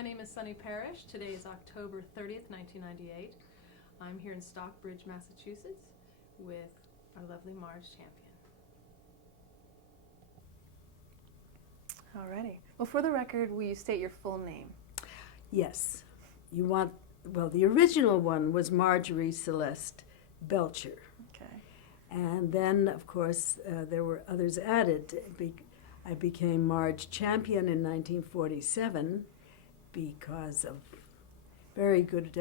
My name is Sunny Parrish. Today is October 30th, 1998. I'm here in Stockbridge, Massachusetts with our lovely Marge Champion. Alrighty. Well, for the record, will you state your full name? Yes. The original one was Marjorie Celeste Belcher. Okay. And then, of course, there were others added. I became Marge Champion in 1947 because of very good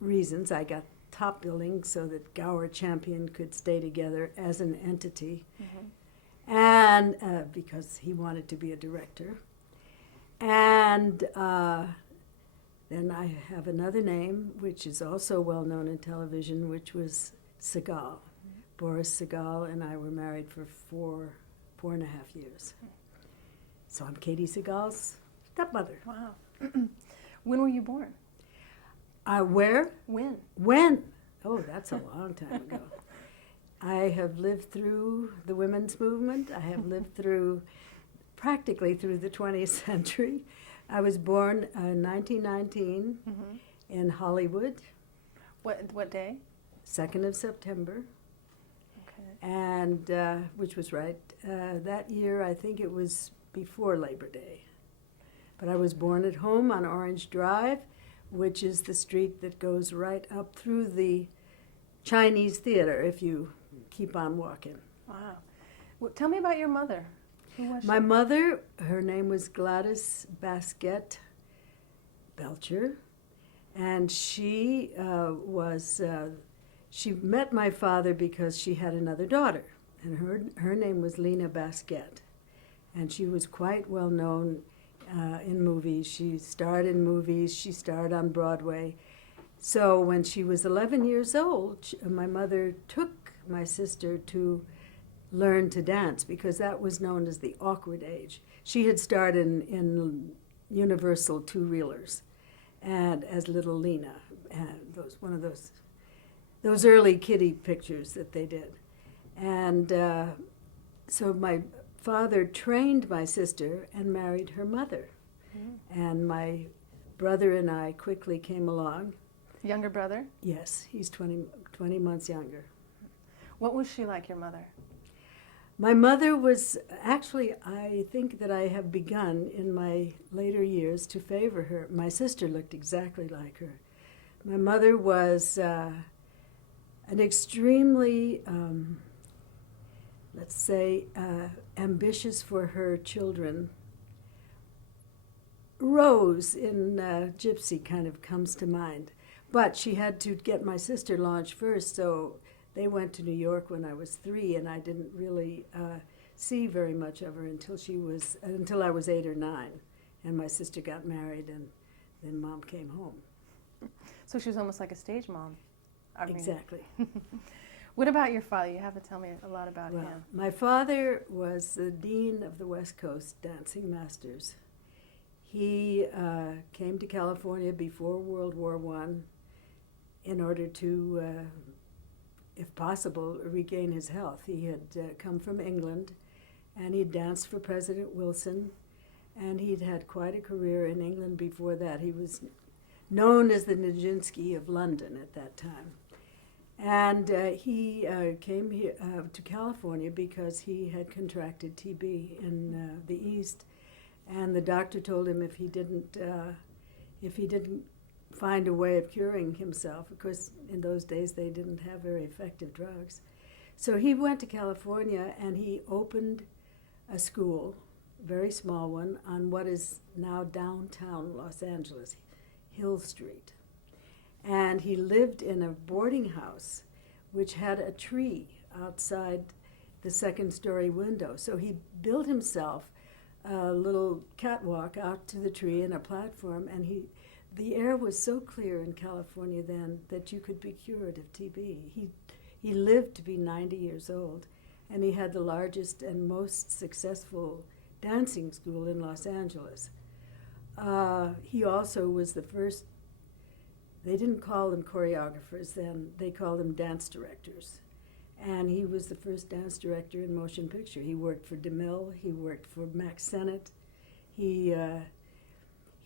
reasons. I got top billing so that Gower Champion could stay together as an entity. Mm-hmm. And because he wanted to be a director. And then I have another name, which is also well known in television, which was Segal. Mm-hmm. Boris Segal and I were married for four and a half years. So I'm Katie Segal's stepmother. Wow. When were you born? Where? When? When? Oh, that's a long time ago. I have lived through the women's movement. I have lived practically through the 20th century. I was born in 1919 mm-hmm. in Hollywood. What day? 2nd of September. Okay. And which was right. That year, I think it was before Labor Day. But I was born at home on Orange Drive, which is the street that goes right up through the Chinese Theater if you keep on walking. Wow. Well, tell me about your mother. Who was My she? mother, her name was Gladys Basquette Belcher, and she she met my father because she had another daughter, and her name was Lena Basquette, and she was quite well known in movies. She starred in movies. She starred on Broadway. So when she was 11 years old, my mother took my sister to learn to dance because that was known as the awkward age. She had starred in Universal two-reelers and as little Lena, and one of those early kiddie pictures that they did. And so my father trained my sister and married her mother. Mm-hmm. And my brother and I quickly came along. Younger brother? Yes, he's 20 months younger. What was she like, your mother? My mother was, actually, I think that I have begun in my later years to favor her. My sister looked exactly like her. My mother was an extremely, let's say, ambitious for her children. Rose in Gypsy kind of comes to mind. But she had to get my sister launched first, so they went to New York when I was 3, and I didn't really see very much of her until I was 8 or 9, and my sister got married, and then Mom came home. So she was almost like a stage mom. Exactly. What about your father? You have to tell me a lot about him. My father was the dean of the West Coast Dancing Masters. He came to California before World War I in order to, if possible, regain his health. He had come from England, and he'd danced for President Wilson, and he'd had quite a career in England before that. He was known as the Nijinsky of London at that time. And he came here to California because he had contracted TB in the East, and the doctor told him if he didn't find a way of curing himself, of course in those days they didn't have very effective drugs. So he went to California and he opened a school, a very small one, on what is now downtown Los Angeles, Hill Street. And he lived in a boarding house which had a tree outside the second-story window. So he built himself a little catwalk out to the tree and a platform, and the air was so clear in California then that you could be cured of TB. He lived to be 90 years old, and he had the largest and most successful dancing school in Los Angeles. He also was the first, they didn't call them choreographers then, they called them dance directors. And he was the first dance director in motion picture. He worked for DeMille, he worked for Max Sennett. He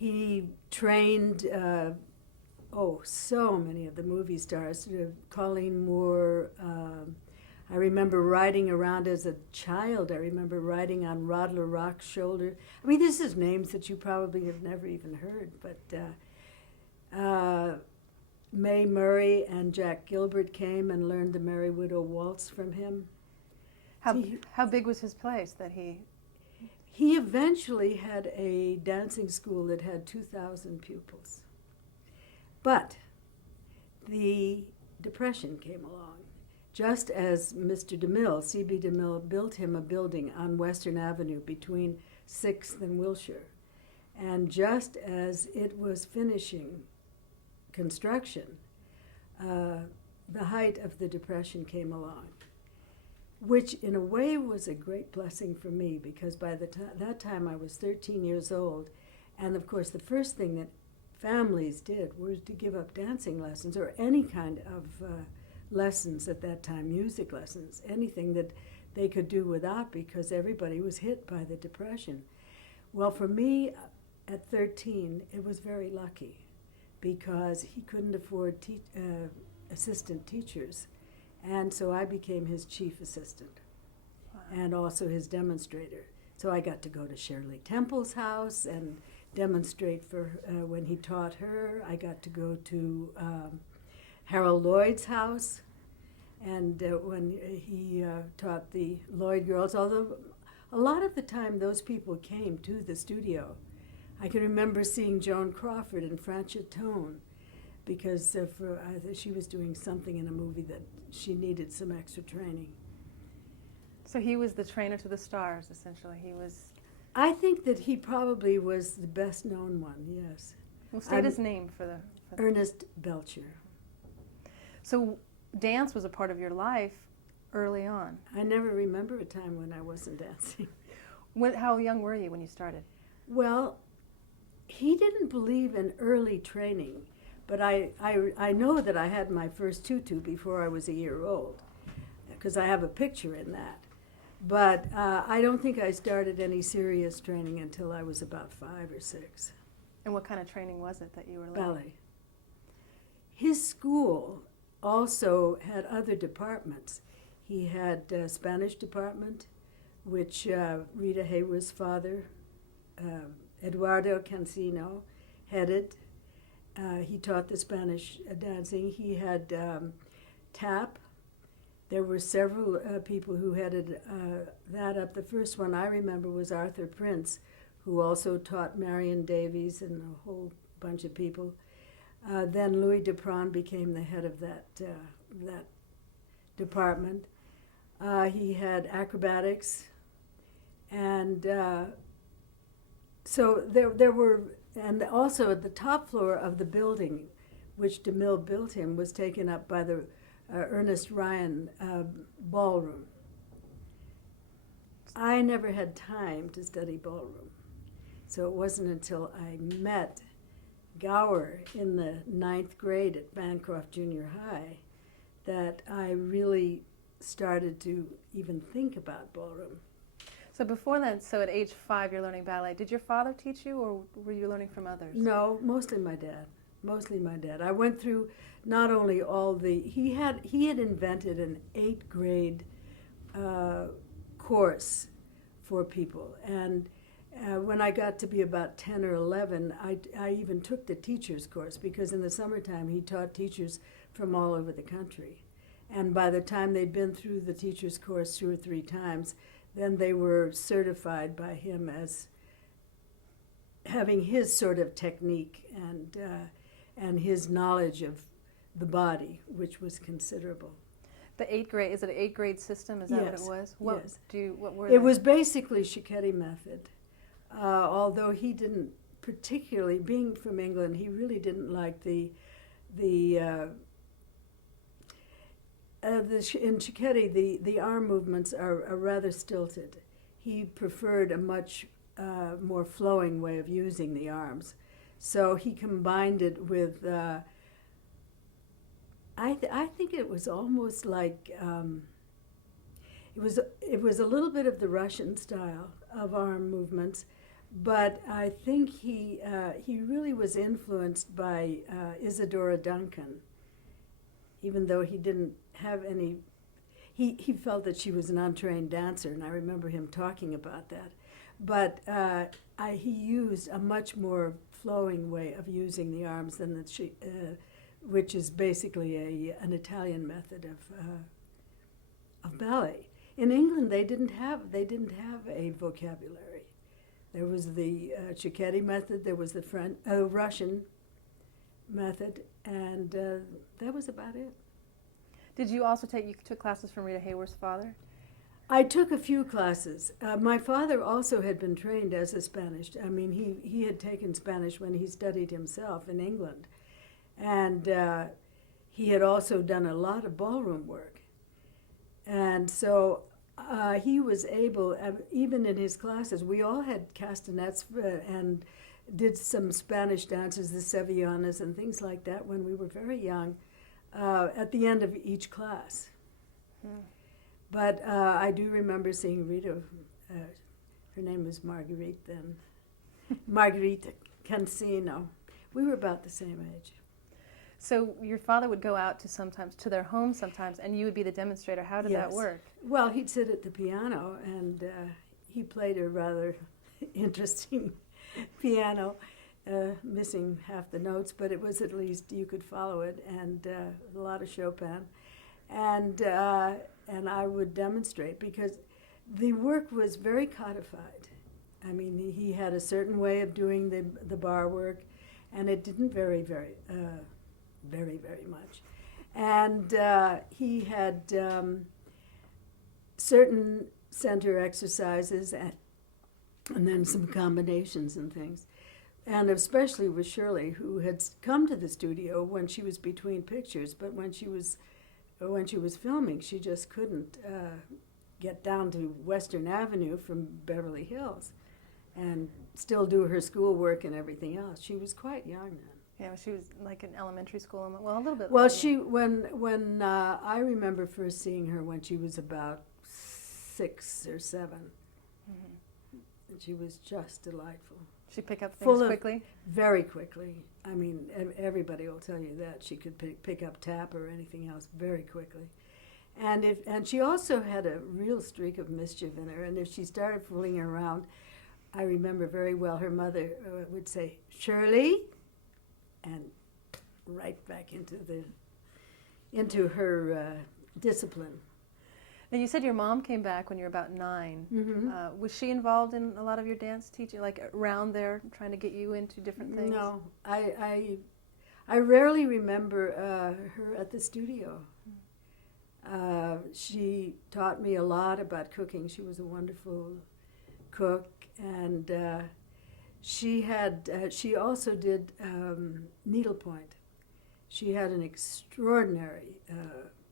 He trained, so many of the movie stars. Colleen Moore. I remember riding around as a child. I remember riding on Rod LaRock's shoulder. I mean, this is names that you probably have never even heard, but Mae Murray and Jack Gilbert came and learned the Merry Widow Waltz from him. How big was his place that he? He eventually had a dancing school that had 2,000 pupils. But the Depression came along. Just as Mr. DeMille, C.B. DeMille, built him a building on Western Avenue between 6th and Wilshire. And just as it was finishing construction, the height of the Depression came along, which in a way was a great blessing for me, because by that time I was 13 years old. And of course, the first thing that families did was to give up dancing lessons or any kind of lessons at that time, music lessons, anything that they could do without, because everybody was hit by the Depression. Well, for me, at 13, it was very lucky, because he couldn't afford assistant teachers, and so I became his chief assistant. Wow. And also his demonstrator. So I got to go to Shirley Temple's house and demonstrate for when he taught her. I got to go to Harold Lloyd's house, and when he taught the Lloyd girls, although a lot of the time those people came to the studio. I can remember seeing Joan Crawford and Francia Tone, because she was doing something in a movie that she needed some extra training. So he was the trainer to the stars, essentially. He was. I think that he probably was the best known one, yes. Well, state his name for the. Ernest Belcher. So dance was a part of your life early on. I never remember a time when I wasn't dancing. How young were you when you started? Well, he didn't believe in early training, but I know that I had my first tutu before I was a year old, because I have a picture in that. But I don't think I started any serious training until I was about 5 or 6. And what kind of training was it that you were learning? Ballet. His school also had other departments. He had a Spanish department, which Rita Hayworth's father, Eduardo Cancino, headed. He taught the Spanish dancing. He had tap. There were several people who headed that up. The first one I remember was Arthur Prince, who also taught Marion Davies and a whole bunch of people. Then Louis Dupron became the head of that department. He had acrobatics, and so there were, and also at the top floor of the building, which DeMille built him, was taken up by the Ernest Ryan ballroom. I never had time to study ballroom, so it wasn't until I met Gower in the 9th grade at Bancroft Junior High that I really started to even think about ballroom. So before that, so at age 5 you're learning ballet. Did your father teach you, or were you learning from others? No, mostly my dad. Mostly my dad. I went through not only all the, he had invented an 8th grade course for people, and when I got to be about 10 or 11, I even took the teacher's course, because in the summertime he taught teachers from all over the country. And by the time they'd been through the teacher's course 2 or 3 times, then they were certified by him as having his sort of technique and his knowledge of the body, which was considerable. The 8th grade, is it an 8th grade system? Is that Yes. what it was? Yes. What were It they? was basically Cicchetti method, although he didn't particularly, being from England, he really didn't like in Cicchetti, the arm movements are rather stilted. He preferred a much more flowing way of using the arms. So he combined it with, I think it was almost like, it was a little bit of the Russian style of arm movements, But I think he really was influenced by Isadora Duncan, even though he didn't have any. He felt that she was an untrained dancer, and I remember him talking about that. But he used a much more flowing way of using the arms than that which is basically an Italian method of ballet. In England, they didn't have a vocabulary. There was the Cicchetti method, there was the Russian method, and that was about it. Did you also you took classes from Rita Hayworth's father? I took a few classes. My father also had been trained as a Spanish. I mean, he had taken Spanish when he studied himself in England. And he had also done a lot of ballroom work. And so he was able, even in his classes, we all had castanets and did some Spanish dances, the sevillanas and things like that when we were very young, at the end of each class. But I do remember seeing Rita, her name was Marguerite then, Marguerite Cancino. We were about the same age. So your father would go out to their home sometimes, and you would be the demonstrator. How did that work? Well, he'd sit at the piano, and he played a rather interesting piano, missing half the notes, but it was at least you could follow it, and a lot of Chopin. And I would demonstrate because the work was very codified. I mean, he had a certain way of doing the bar work, and it didn't vary very much. And he had certain center exercises and then some combinations and things. And especially with Shirley, who had come to the studio when she was between pictures, but when she was filming, she just couldn't get down to Western Avenue from Beverly Hills and still do her schoolwork and everything else. She was quite young then. Yeah, she was like in elementary school, well, a little bit. Well, when I remember first seeing her when she was about 6 or 7, and she was just delightful. She picked up things quickly? Very quickly. I mean, everybody will tell you that. She could pick up tap or anything else very quickly. And she also had a real streak of mischief in her, and if she started fooling around, I remember very well her mother would say, "Shirley," and right back into her discipline. Now, you said your mom came back when you were about 9. Mm-hmm. Was she involved in a lot of your dance teaching, like around there, trying to get you into different things? No, I rarely remember her at the studio. She taught me a lot about cooking. She was a wonderful cook, and she also did needlepoint. She had an extraordinary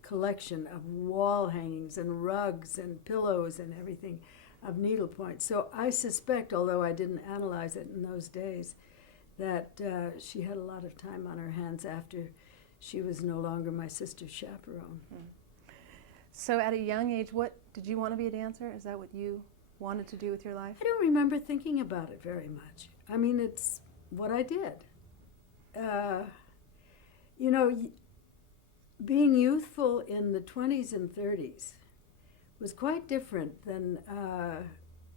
collection of wall hangings and rugs and pillows and everything of needlepoint. So I suspect, although I didn't analyze it in those days, that she had a lot of time on her hands after she was no longer my sister's chaperone. So at a young age, what did you want to be a dancer? Is that what you wanted to do with your life? I don't remember thinking about it very much. I mean, it's what I did. You know, being youthful in the 20s and 30s was quite different than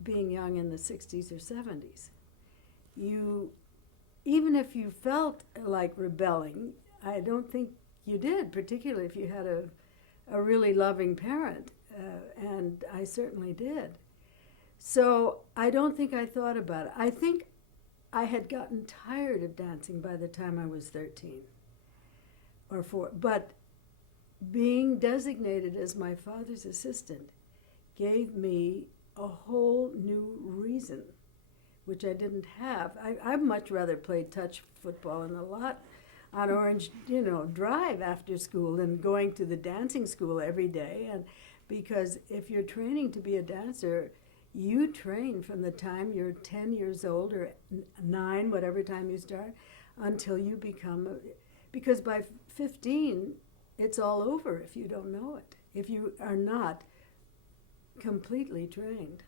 being young in the 60s or 70s. Even if you felt like rebelling, I don't think you did, particularly if you had a really loving parent, and I certainly did. So I don't think I thought about it. I think I had gotten tired of dancing by the time I was 13 or 14, but being designated as my father's assistant gave me a whole new reason, which I didn't have. I'd much rather play touch football in the lot on Orange, Drive after school than going to the dancing school every day. And because if you're training to be a dancer, you train from the time you're 10 years old or 9, whatever time you start, until you become, because by 15, it's all over if you don't know it, if you are not completely trained.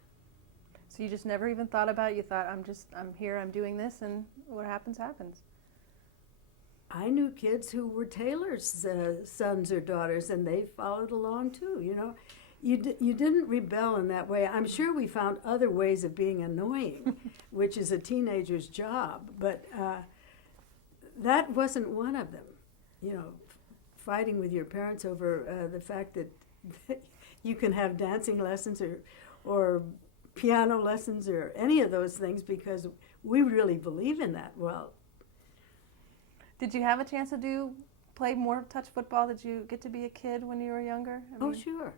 So you just never even thought about it? You thought, I'm here, I'm doing this, and what happens, happens. I knew kids who were tailors' sons or daughters, and they followed along too, you know. You didn't rebel in that way. I'm sure we found other ways of being annoying, which is a teenager's job, but that wasn't one of them. You know, fighting with your parents over the fact that you can have dancing lessons or piano lessons or any of those things because we really believe in that. Well, did you have a chance to play more touch football? Did you get to be a kid when you were younger? oh, sure.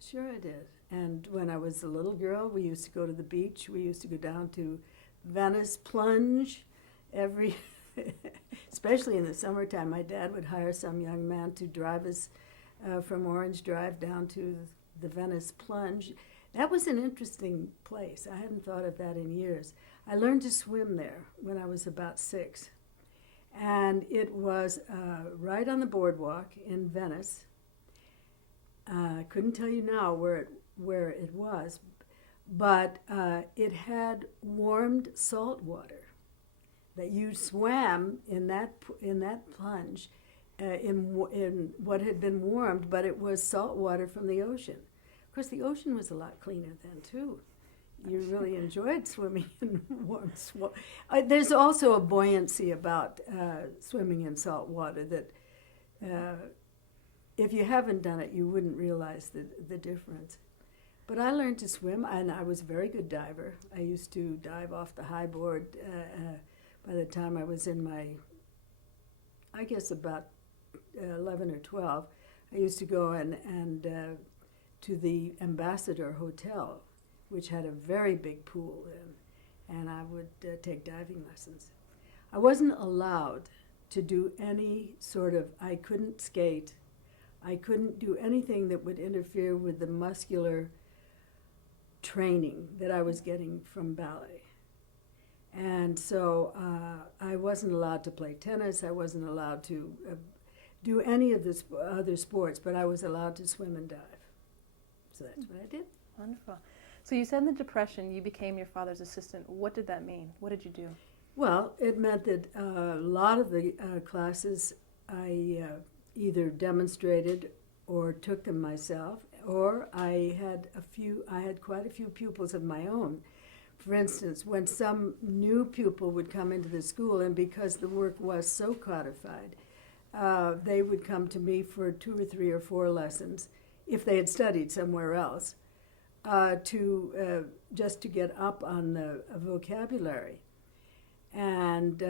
Sure I did. And when I was a little girl, we used to go to the beach. We used to go down to Venice plunge every, especially in the summertime. My dad would hire some young man to drive us from Orange Drive down to the Venice plunge. That was an interesting place. I hadn't thought of that in years. I learned to swim there when I was about 6. And it was right on the boardwalk in Venice. I couldn't tell you now where it was, but it had warmed salt water that you swam in that plunge in what had been warmed, but it was salt water from the ocean. Of course, the ocean was a lot cleaner then too. You really enjoyed swimming in warm salt. There's also a buoyancy about swimming in salt water that. If you haven't done it, you wouldn't realize the difference. But I learned to swim, and I was a very good diver. I used to dive off the high board by the time I was in my, I guess about 11 or 12. I used to go and to the Ambassador Hotel, which had a very big pool in, and I would take diving lessons. I wasn't allowed to do any sort of, I couldn't skate. I couldn't do anything that would interfere with the muscular training that I was getting from ballet. And so I wasn't allowed to play tennis. I wasn't allowed to do any of the other sports, but I was allowed to swim and dive. So that's what I did. Wonderful. So you said in the Depression you became your father's assistant. What did that mean? What did you do? Well, it meant that a lot of the classes I either demonstrated or took them myself, or I had quite a few pupils of my own. For instance, when some new pupil would come into the school, and because the work was so codified, they would come to me for 2 or 3 or 4 lessons, if they had studied somewhere else, just to get up on the vocabulary. And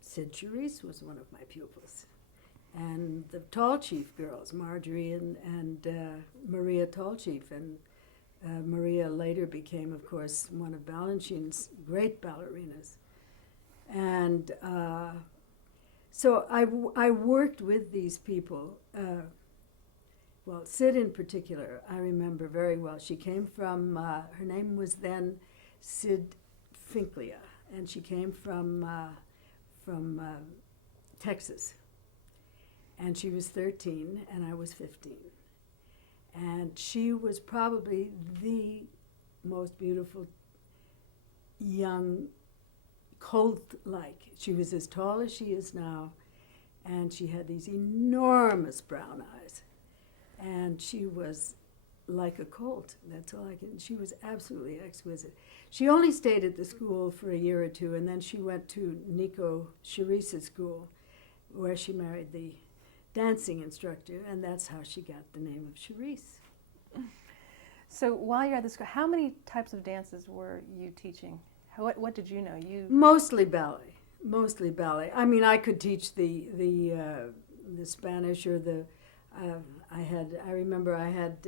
Sid Charisse was one of my pupils. And the Tall Chief girls, Marjorie and Maria Tallchief. And Maria later became, of course, one of Balanchine's great ballerinas. And so I worked with these people. Well, Sid in particular, I remember very well. She came from, her name was then Sid Finklia, and she came from Texas. And she was 13, and I was 15. And she was probably the most beautiful young colt-like. She was as tall as she is now, and she had these enormous brown eyes. And she was like a colt. That's all I can. She was absolutely exquisite. She only stayed at the school for a year or 2, and then she went to Nico Charisse's school, where she married the dancing instructor, and that's how she got the name of Charisse. So while you're at the school, how many types of dances were you teaching? What did you know? Mostly ballet. Mostly ballet. I mean, I could teach the Spanish or the. I remember I had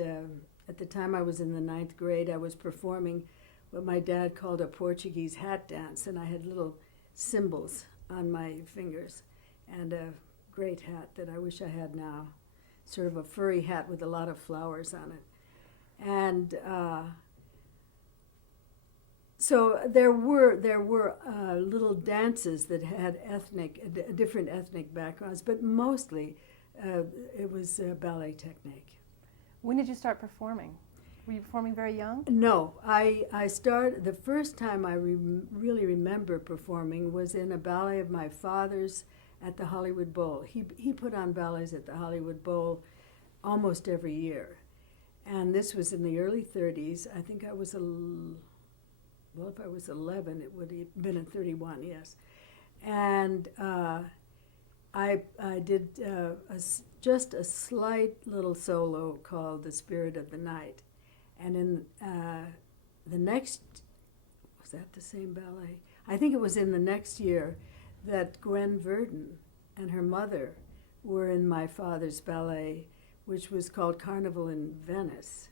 at the time I was in the 9th grade. I was performing what my dad called a Portuguese hat dance, and I had little symbols on my fingers, and a great hat that I wish I had now, sort of a furry hat with a lot of flowers on it. And so there were little dances that had different ethnic backgrounds, but mostly it was ballet technique. When did you start performing? Were you performing very young? No, I started, the first time I really remember performing was in a ballet of my father's at the Hollywood Bowl. He put on ballets at the Hollywood Bowl almost every year. And this was in the early 30s. I think I was, well, if I was 11, it would have been in 31, yes. And I did just a slight little solo called The Spirit of the Night. And in the next, was that the same ballet? I think it was in the next year that Gwen Verdon and her mother were in my father's ballet, which was called Carnival in Venice.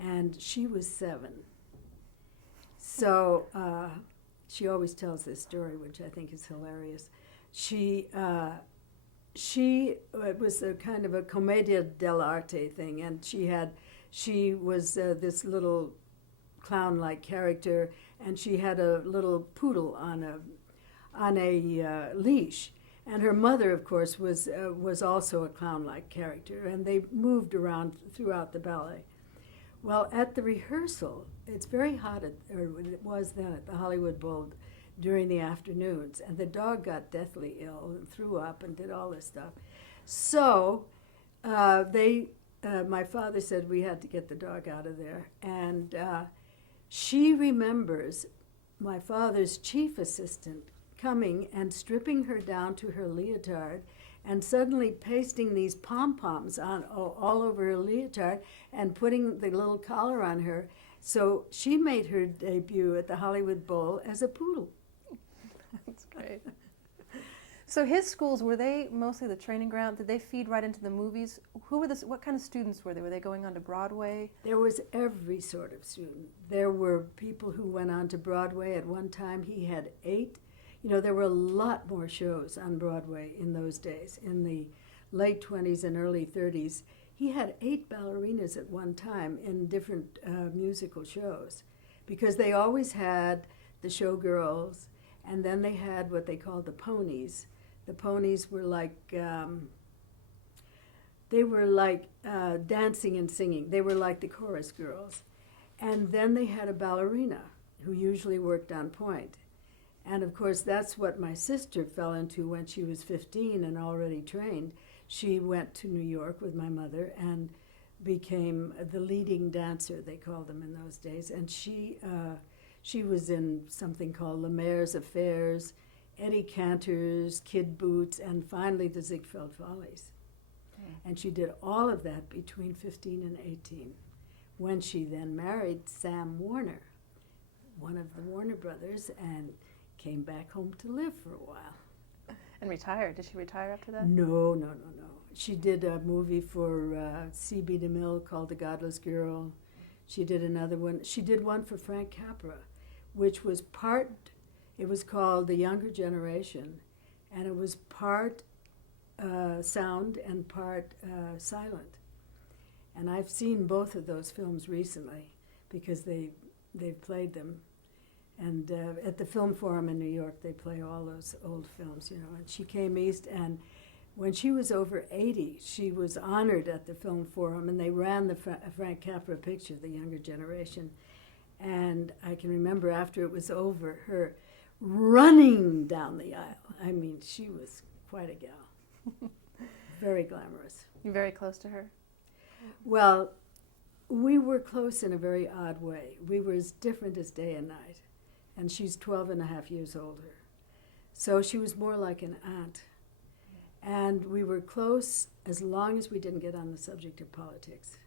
And she was 7. So she always tells this story, which I think is hilarious. It was a kind of a commedia dell'arte thing, and she was this little clown-like character, and she had a little poodle on a leash. And her mother, of course, was also a clown-like character, and they moved around throughout the ballet. Well, at the rehearsal, it's very hot, or it was then at the Hollywood Bowl during the afternoons, and the dog got deathly ill and threw up and did all this stuff. So my father said we had to get the dog out of there, and she remembers my father's chief assistant coming and stripping her down to her leotard and suddenly pasting these pom-poms on all over her leotard and putting the little collar on her. So she made her debut at the Hollywood Bowl as a poodle. That's great. So his schools, were they mostly the training ground? Did they feed right into the movies? What kind of students were they? Were they going on to Broadway? There was every sort of student. There were people who went on to Broadway. At one time he had 8. You know, there were a lot more shows on Broadway in those days. In the late 20s and early 30s, he had 8 ballerinas at one time in different musical shows, because they always had the showgirls, and then they had what they called the ponies. The ponies were like, dancing and singing. They were like the chorus girls. And then they had a ballerina who usually worked on point. And of course, that's what my sister fell into when she was 15 and already trained. She went to New York with my mother and became the leading dancer, they called them in those days. And she was in something called Le Maire's Affairs, Eddie Cantor's Kid Boots, and finally the Ziegfeld Follies. And she did all of that between 15 and 18, when she then married Sam Warner, one of the Warner brothers, and came back home to live for a while. And retired. Did she retire after that? No. She did a movie for C.B. DeMille called The Godless Girl. She did another one. She did one for Frank Capra, which was it was called The Younger Generation, and it was part sound and part silent. And I've seen both of those films recently because they've played them. And at the Film Forum in New York, they play all those old films, you know. And she came east, and when she was over 80, she was honored at the Film Forum, and they ran the Frank Capra picture, The Younger Generation. And I can remember after it was over, her running down the aisle. I mean, she was quite a gal. Very glamorous. You're very close to her? Well, we were close in a very odd way. We were as different as day and night. And she's 12 and a half years older. So she was more like an aunt. And we were close as long as we didn't get on the subject of politics.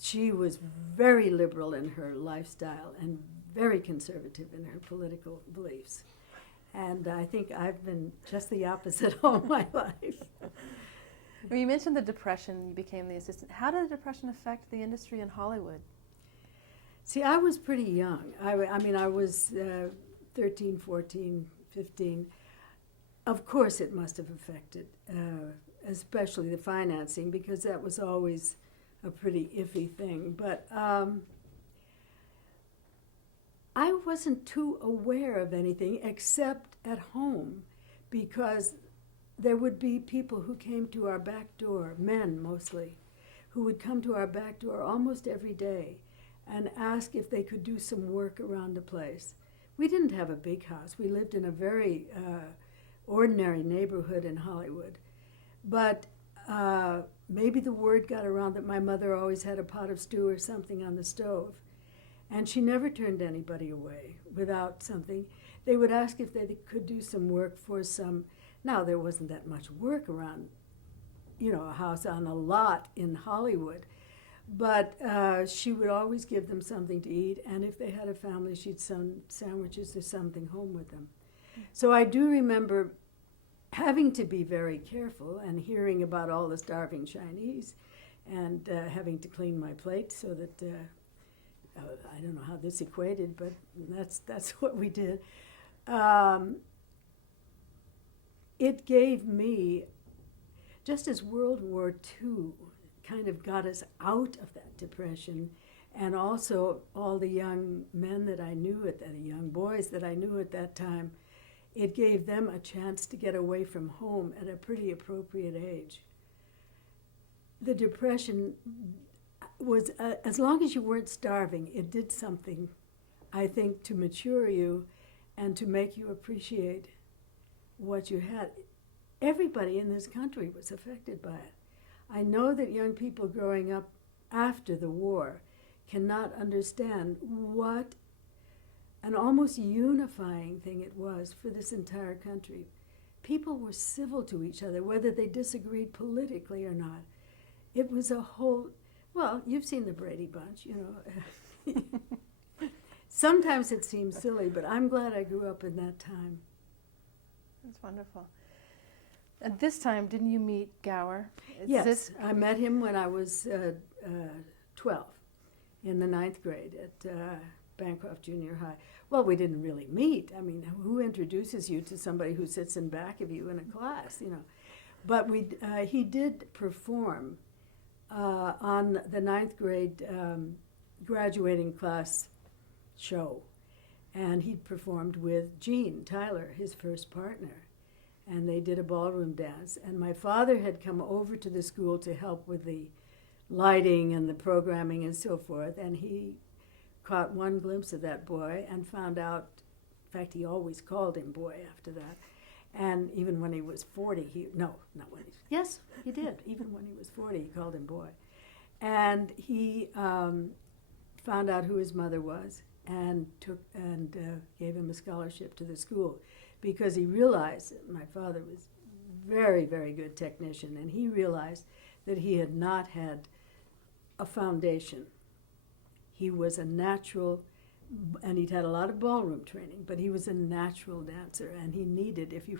She was very liberal in her lifestyle and very conservative in her political beliefs. And I think I've been just the opposite all my life. Well, you mentioned the Depression. You became the assistant. How did the Depression affect the industry in Hollywood? See, I was pretty young. I mean, I was 13, 14, 15. Of course it must have affected, especially the financing, because that was always a pretty iffy thing. But I wasn't too aware of anything except at home, because there would be people who came to our back door, men mostly, who would come to our back door almost every day and ask if they could do some work around the place. We didn't have a big house. We lived in a very ordinary neighborhood in Hollywood. But maybe the word got around that my mother always had a pot of stew or something on the stove. And she never turned anybody away without something. They would ask if they could do some work for some. Now, there wasn't that much work around, a house on a lot in Hollywood. But she would always give them something to eat, and if they had a family, she'd send sandwiches or something home with them. So I do remember having to be very careful and hearing about all the starving Chinese and having to clean my plate so that, I don't know how this equated, but that's what we did. It gave me, just as World War II kind of got us out of that depression, and also all the young men that I knew young boys that I knew at that time, it gave them a chance to get away from home at a pretty appropriate age. The depression was, as long as you weren't starving, it did something, I think, to mature you and to make you appreciate what you had. Everybody in this country was affected by it. I know that young people growing up after the war cannot understand what an almost unifying thing it was for this entire country. People were civil to each other, whether they disagreed politically or not. It was a whole, well, you've seen the Brady Bunch, Sometimes it seems silly, but I'm glad I grew up in that time. That's wonderful. At this time, didn't you meet Gower? Yes, I met him when I was 12, in the 9th grade at Bancroft Junior High. Well, we didn't really meet. I mean, who introduces you to somebody who sits in back of you in a class, But he did perform on the 9th grade graduating class show. And he performed with Gene Tyler, his first partner. And they did a ballroom dance. And my father had come over to the school to help with the lighting and the programming and so forth. And he caught one glimpse of that boy and found out, in fact, he always called him boy after that. And even when he was 40, yes, he did. Even when he was 40, he called him boy. And he found out who his mother was and gave him a scholarship to the school, because he realized that my father was very, very good technician, and he realized that he had not had a foundation. He was a natural, and he'd had a lot of ballroom training, but he was a natural dancer, and he needed, if he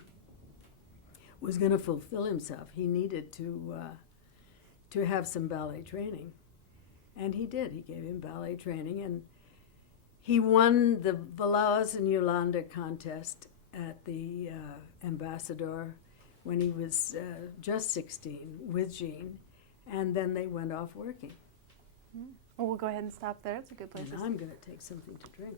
was going to fulfill himself, he needed to have some ballet training. And he did. He gave him ballet training, and he won the Velaz and Yolanda contest at the Ambassador when he was just 16 with Jean, and then they went off working. Well, we'll go ahead and stop there. It's a good place And to I'm going to take something to drink.